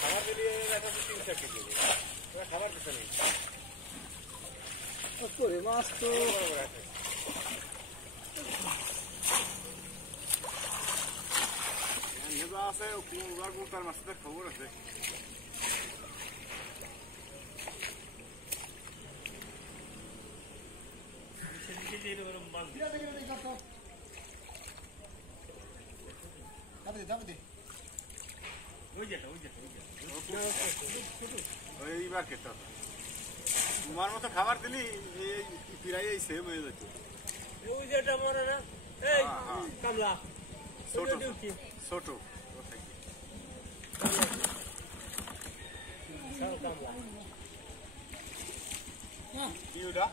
খাবার দিলে খাবার দিতে নেই মাছ তো আছে তার মাছের খবর আছে তোমার মতো খাবার দিলি প্রায় সেম হয়ে যেত ছোট কি ওটা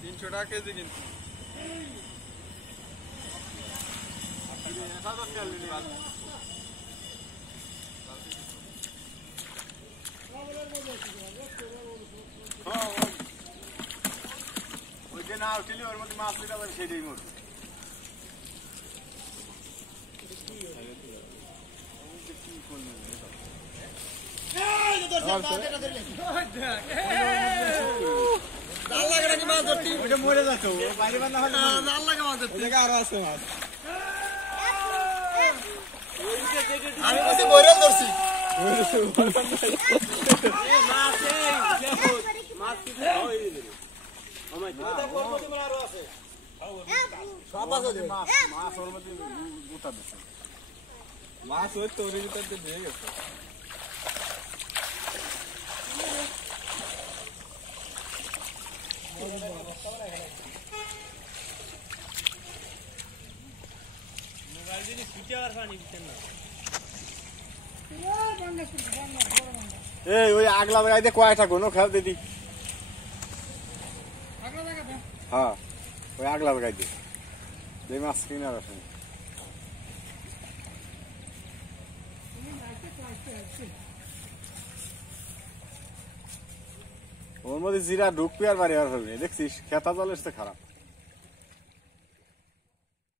তিনশো টাকা কেজি কিন্তু ওই যে না উঠিলি ওর মধ্যে মাছ দিতে পারে সেটাই মরবে মরে যাচ্ছে আরো আছে মাছ আমি বলছি বইরাল ধরছি মাছ ওই তোর ভিতরে দিয়ে গেছে ওই আগলা বেড়াইতে কয়টা কোনো খেল দিদি হ্যাঁ ওই আগলা বেড়াইতে মাছ কিনার আছে ওর মধ্যে জিরা ঢুকবি আর বাড়ি আর হবে দেখছিস খেতা জল এসছে খারাপ